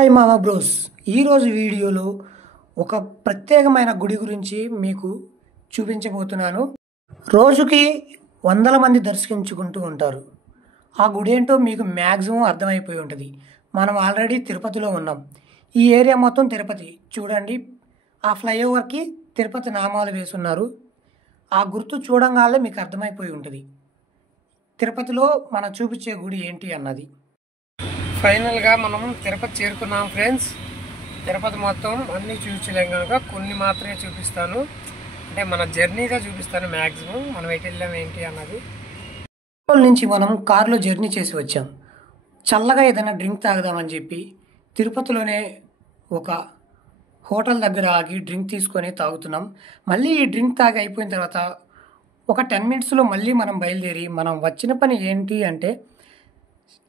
Hi మామా bros. ఈరోజు వీడియోలో ఒక ప్రత్యేకమైన గుడి గురించి మీకు చూపించబోతున్నాను. రోజుకి వందల మంది దర్శించుకుంటూ ఉంటారు. ఆ గుడి ఏంటో మీకు మ్యాక్సిమం అర్థమైపోయి ఉంటుంది. మనం ఆల్రెడీ తిరుపతిలో ఉన్నాం. ఈ ఏరియా మొత్తం తిరుపతి. చూడండి, ఆ ఫ్లైఓవర్కి తిరుపతి నామాలు వేసున్నారు. ఆ గుర్తు చూడంగానే మీకు అర్థమైపోయి ఉంటుంది తిరుపతిలో మనం చూపించే గుడి ఏంటి అన్నది. ఫైనల్గా మనం తిరుపతి చేరుకున్నాం ఫ్రెండ్స్. తిరుపతి మొత్తం అన్నీ చూపించలేం కనుక కొన్ని మాత్రమే చూపిస్తాను. అంటే మన జర్నీగా చూపిస్తాను. మ్యాక్సిమం మనం ఎటు వెళ్ళాం ఏంటి అన్నది. నుంచి మనం కారులో జర్నీ చేసి వచ్చాం. చల్లగా ఏదైనా డ్రింక్ తాగుదామని చెప్పి తిరుపతిలోనే ఒక హోటల్ దగ్గర ఆగి డ్రింక్ తీసుకొని తాగుతున్నాం. మళ్ళీ ఈ డ్రింక్ తాగి అయిపోయిన తర్వాత ఒక 10 మినిట్స్లో మళ్ళీ మనం బయలుదేరి మనం వచ్చిన పని ఏంటి అంటే,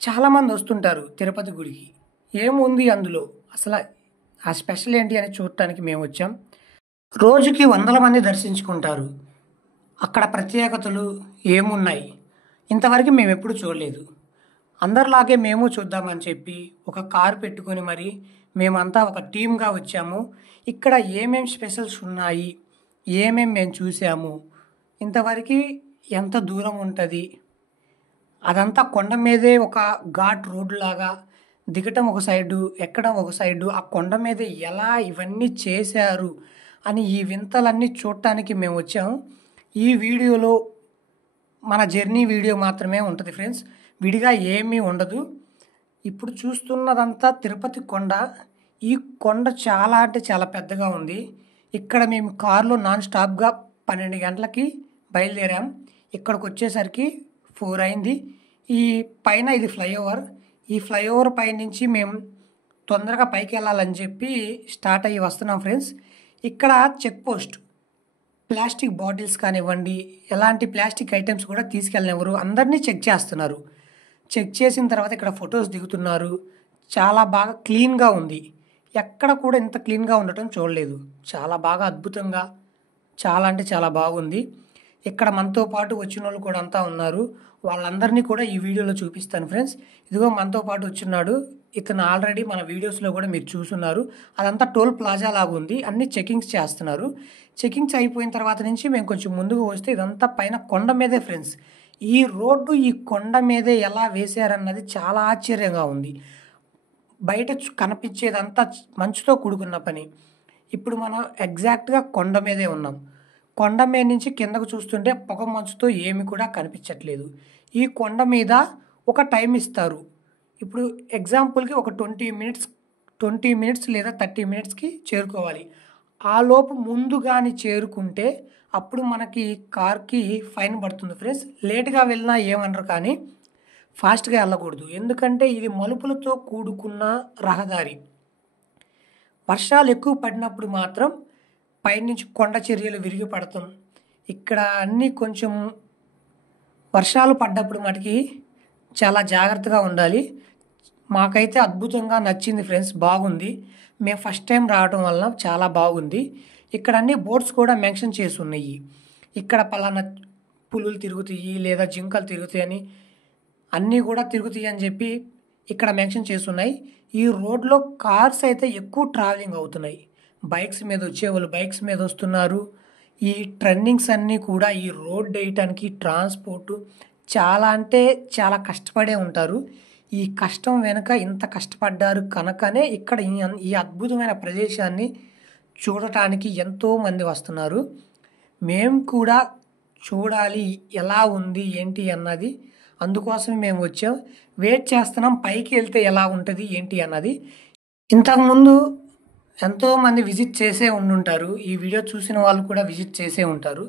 చాలామంది వస్తుంటారు తిరుపతి గుడికి. ఏముంది అందులో, అసలు ఆ స్పెషల్ ఏంటి అని చూడటానికి మేము వచ్చాం. రోజుకి వందల మంది దర్శించుకుంటారు. అక్కడ ప్రత్యేకతలు ఏమున్నాయి ఇంతవరకు మేము ఎప్పుడు చూడలేదు. అందరిలాగే మేము చూద్దామని చెప్పి ఒక కారు పెట్టుకొని మరి మేమంతా ఒక టీమ్గా వచ్చాము. ఇక్కడ ఏమేం స్పెషల్స్ ఉన్నాయి, మేము చూసాము, ఇంతవరకు ఎంత దూరం ఉంటుంది, అదంతా కొండ మీదే ఒక ఘాట్ రోడ్డు లాగా దిగటం ఒక సైడు, ఎక్కడం ఒక సైడు, ఆ కొండ మీద ఎలా ఇవన్నీ చేశారు అని ఈ వింతలన్నీ చూడటానికి మేము వచ్చాము. ఈ వీడియోలో మన జర్నీ వీడియో మాత్రమే ఉంటుంది ఫ్రెండ్స్, విడిగా ఏమీ ఉండదు. ఇప్పుడు చూస్తున్నదంతా తిరుపతి కొండ. ఈ కొండ చాలా అంటే చాలా పెద్దగా ఉంది. ఇక్కడ మేము కారులో నాన్ స్టాప్గా 12 గంటలకి బయలుదేరాం. ఇక్కడికి వచ్చేసరికి 4 అయింది. ఈ పైన ఇది ఫ్లైఓవర్. ఈ ఫ్లైఓవర్ పైనుంచి మేము తొందరగా పైకి వెళ్ళాలని చెప్పి స్టార్ట్ అయ్యి వస్తున్నాం ఫ్రెండ్స్. ఇక్కడ చెక్ పోస్ట్, ప్లాస్టిక్ బాటిల్స్ కానివ్వండి, ఎలాంటి ప్లాస్టిక్ ఐటమ్స్ కూడా తీసుకెళ్ళనివ్వరు. అందరినీ చెక్ చేస్తున్నారు. చెక్ చేసిన తర్వాత ఇక్కడ ఫొటోస్ దిగుతున్నారు. చాలా బాగా క్లీన్గా ఉంది. ఎక్కడ కూడా ఇంత క్లీన్గా ఉండటం చూడలేదు. చాలా బాగా అద్భుతంగా, చాలా అంటే చాలా బాగుంది. ఇక్కడ మనతో పాటు వచ్చిన వాళ్ళు కూడా అంతా ఉన్నారు. వాళ్ళందరినీ కూడా ఈ వీడియోలో చూపిస్తాను ఫ్రెండ్స్. ఇదిగో మనతో పాటు వచ్చిన్నాడు. ఇతను ఆల్రెడీ మన వీడియోస్లో కూడా మీరు చూస్తున్నారు. అదంతా టోల్ ప్లాజా లాగా ఉంది. అన్ని చెకింగ్స్ చేస్తున్నారు. చెకింగ్స్ అయిపోయిన తర్వాత నుంచి మేము కొంచెం ముందుకు వస్తే ఇదంతా పైన కొండ మీదే ఫ్రెండ్స్. ఈ రోడ్డు ఈ కొండ మీదే ఎలా వేశారన్నది చాలా ఆశ్చర్యంగా ఉంది. బయట కనిపించేదంతా మంచుతో కూడుకున్న పని. ఇప్పుడు మనం ఎగ్జాక్ట్గా కొండ మీదే ఉన్నాం. కొండ మీద నుంచి కిందకు చూస్తుంటే పొగ మంచుతో ఏమి కూడా కనిపించట్లేదు. ఈ కొండ మీద ఒక టైం ఇస్తారు. ఇప్పుడు ఎగ్జాంపుల్కి ఒక 20 మినిట్స్ లేదా 30 మినిట్స్కి చేరుకోవాలి. ఆ లోపు ముందు కానీ చేరుకుంటే అప్పుడు మనకి కార్కి ఫైన్ పడుతుంది ఫ్రెండ్స్. లేట్గా వెళ్ళినా ఏమనరు, కానీ ఫాస్ట్గా వెళ్ళకూడదు. ఎందుకంటే ఇది మలుపులతో కూడుకున్న రహదారి. వర్షాలు ఎక్కువ పడినప్పుడు మాత్రం పైనుంచి కొండ చర్యలు విరిగి పడతాం. ఇక్కడ అన్నీ కొంచెం వర్షాలు పడ్డప్పుడు మటుకి చాలా జాగ్రత్తగా ఉండాలి. మాకైతే అద్భుతంగా నచ్చింది ఫ్రెండ్స్, బాగుంది. మేము ఫస్ట్ టైం రావడం వల్ల చాలా బాగుంది. ఇక్కడ అన్ని బోర్డ్స్ కూడా మెన్షన్ చేసి ఉన్నాయి. ఇక్కడ పలానా పులులు తిరుగుతాయి లేదా జింకలు తిరుగుతాయి అని, అన్నీ కూడా తిరుగుతాయి అని చెప్పి ఇక్కడ మెన్షన్ చేసి ఉన్నాయి. ఈ రోడ్లో కార్స్ అయితే ఎక్కువ ట్రావెలింగ్ అవుతున్నాయి. బైక్స్ మీద వచ్చేవాళ్ళు బైక్స్ మీద వస్తున్నారు. ఈ ట్రెండింగ్స్ అన్నీ కూడా ఈ రోడ్ వేయటానికి ట్రాన్స్పోర్టు చాలా అంటే చాలా కష్టపడే ఉంటారు. ఈ కష్టం వెనుక ఇంత కష్టపడ్డారు కనుకనే ఇక్కడ ఈ అద్భుతమైన ప్రదేశాన్ని చూడటానికి ఎంతోమంది వస్తున్నారు. మేము కూడా చూడాలి ఎలా ఉంది ఏంటి అన్నది, అందుకోసం మేము వచ్చాం. వెయిట్ చేస్తున్నాం పైకి వెళ్తే ఎలా ఉంటుంది ఏంటి అన్నది. ఇంతకుముందు ఎంతోమంది విజిట్ చేసే ఉండుంటారు. ఈ వీడియో చూసిన వాళ్ళు కూడా విజిట్ చేసే ఉంటారు.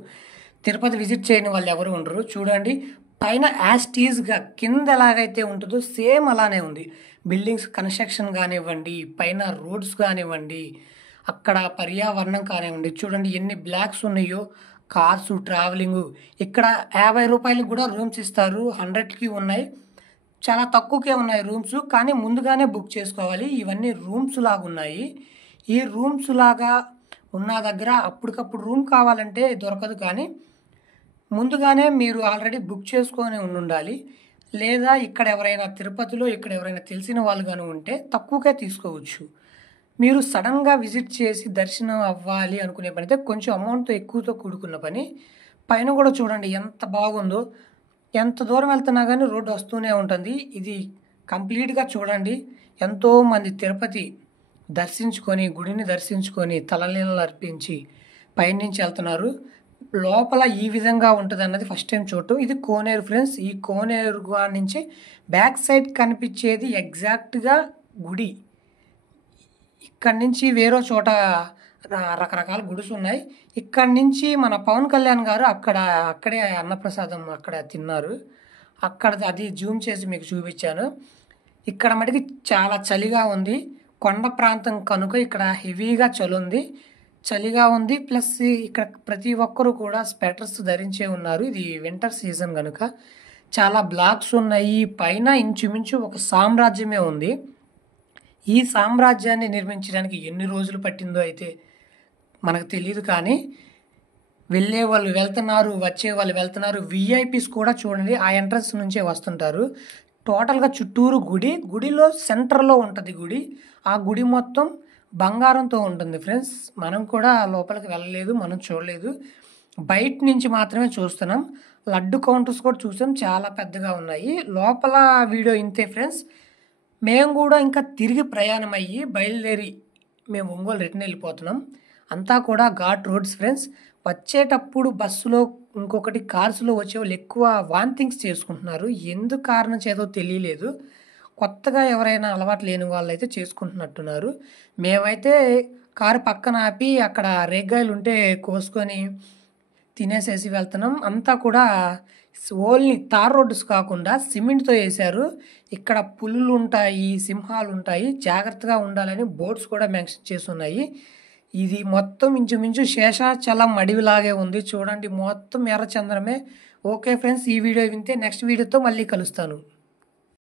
తిరుపతి విజిట్ చేయని వాళ్ళు ఎవరు ఉండరు. చూడండి, పైన యాస్టీజ్గా కింద ఎలాగైతే ఉంటుందో సేమ్ అలానే ఉంది. బిల్డింగ్స్ కన్స్ట్రక్షన్ కానివ్వండి, పైన రోడ్స్ కానివ్వండి, అక్కడ పర్యావరణం కానివ్వండి. చూడండి ఎన్ని బ్లాక్స్ ఉన్నాయో. Cars travelling. ఇక్కడ 50 రూపాయలకు కూడా రూమ్స్ ఇస్తారు. 100కి ఉన్నాయి. చాలా తక్కువకే ఉన్నాయి రూమ్స్, కానీ ముందుగానే బుక్ చేసుకోవాలి. ఇవన్నీ రూమ్స్ లాగా ఉన్నాయి. ఈ రూమ్స్ లాగా ఉన్న దగ్గర అప్పటికప్పుడు రూమ్ కావాలంటే దొరకదు, కానీ ముందుగానే మీరు ఆల్రెడీ బుక్ చేసుకొని ఉండాలి. లేదా ఇక్కడ ఎవరైనా తిరుపతిలో ఇక్కడ ఎవరైనా తెలిసిన వాళ్ళు గాని ఉంటే తక్కువకే తీసుకోవచ్చు. మీరు సడన్‌గా విజిట్ చేసి దర్శనం అవ్వాలి అనుకునే పనైతే కొంచెం అమౌంట్‌తో ఎక్కువతో కూడుకున్న పని. పైన కూడా చూడండి ఎంత బాగుందో. ఎంత దూరం వెళ్తున్నా గానీ రోడ్డు వస్తూనే ఉంటుంది. ఇది కంప్లీట్‌గా చూడండి. ఎంతోమంది తిరుపతి దర్శించుకొని, గుడిని దర్శించుకొని, తలనీలాలు అర్పించి పైనుంచి ఎళ్తున్నారు. లోపల ఈ విధంగా ఉంటదన్నది ఫస్ట్ టైమ్ చూడటం. ఇది కోనేరు ఫ్రెండ్స్. ఈ కోనేరు నుంచి బ్యాక్ సైడ్ కనిపిచ్చేది ఎగ్జాక్ట్‌గా గుడి. ఇక్కడి నుంచి వేరే చోట రకరకాల గుడుసున్నాయి. ఇక్కడి నుంచి మన పవన్ కళ్యాణ్ గారు అక్కడే అన్నప్రసాదం అక్కడ తిన్నారు. అది జూమ్ చేసి మీకు చూపించాను. ఇక్కడ మటుకి చాలా చలిగా ఉంది. కొండ ప్రాంతం కనుక ఇక్కడ హెవీగా చలిగా ఉంది. ప్లస్ ఇక్కడ ప్రతి ఒక్కరు కూడా స్వెటర్స్ ధరించే ఉన్నారు. ఇది వింటర్ సీజన్ గనుక. చాలా బ్లాక్స్ ఉన్నాయి. పైన ఇంచుమించు ఒక సామ్రాజ్యమే ఉంది. ఈ సామ్రాజ్యాన్ని నిర్మించడానికి ఎన్ని రోజులు పట్టిందో అయితే మనకు తెలీదు కానీ వెళ్ళే వాళ్ళు వెళ్తున్నారు, వచ్చే వాళ్ళు వెళ్తున్నారు. వీఐపీస్ కూడా చూడండి ఆ ఎంట్రన్స్ నుంచే వస్తుంటారు. టోటల్‌గా చుట్టూరు గుడిలో సెంటర్‌లో ఉంటది గుడి. ఆ గుడి మొత్తం బంగారంతో ఉంటుంది ఫ్రెండ్స్. మనం కూడా లోపలికి వెళ్ళలేదు. మనం చూడలేదు. బయట నుంచి మాత్రమే చూస్తున్నాం. లడ్డు కౌంటర్స్ కూడా చూసాం. చాలా పెద్దగా ఉన్నాయి. లోపల వీడియో ఇంతే ఫ్రెండ్స్. మేము కూడా ఇంకా తిరిగి ప్రయాణం అయ్యి బయలుదేరి మేము ఒంగోలు రిటర్న్ వెళ్ళిపోతున్నాం. అంతా కూడా ఘాట్ రోడ్స్ ఫ్రెండ్స్. వచ్చేటప్పుడు బస్సులో ఇంకొకటి కార్స్‌లో వచ్చేవాళ్ళు ఎక్కువ వామిటింగ్స్ చేసుకుంటున్నారు. ఎందుకు కారణం చేతో తెలియలేదు. కొత్తగా ఎవరైనా అలవాటు లేని వాళ్ళైతే చేసుకుంటున్నట్టున్నారు. మేమైతే కారు పక్కన ఆపి అక్కడ రేగ్గాయలు ఉంటే కోసుకొని తినేసేసి వెళ్తున్నాం. అంతా కూడా ఓన్లీ తార్ రోడ్స్ కాకుండా సిమెంట్‌తో వేశారు. ఇక్కడ పులులుంటాయి, సింహాలుంటాయి. జాగ్రత్తగా ఉండాలని బోర్డ్స్ కూడా మెన్షన్ చేసున్నాయి. ఇది మొత్తం ఇంచుమించు శేషాచలం అడవిలాగే ఉంది. చూడండి మొత్తం ఎర్రచందనమే. ఓకే ఫ్రెండ్స్, ఈ వీడియో వింటే నెక్స్ట్ వీడియోతో మళ్ళీ కలుస్తాను.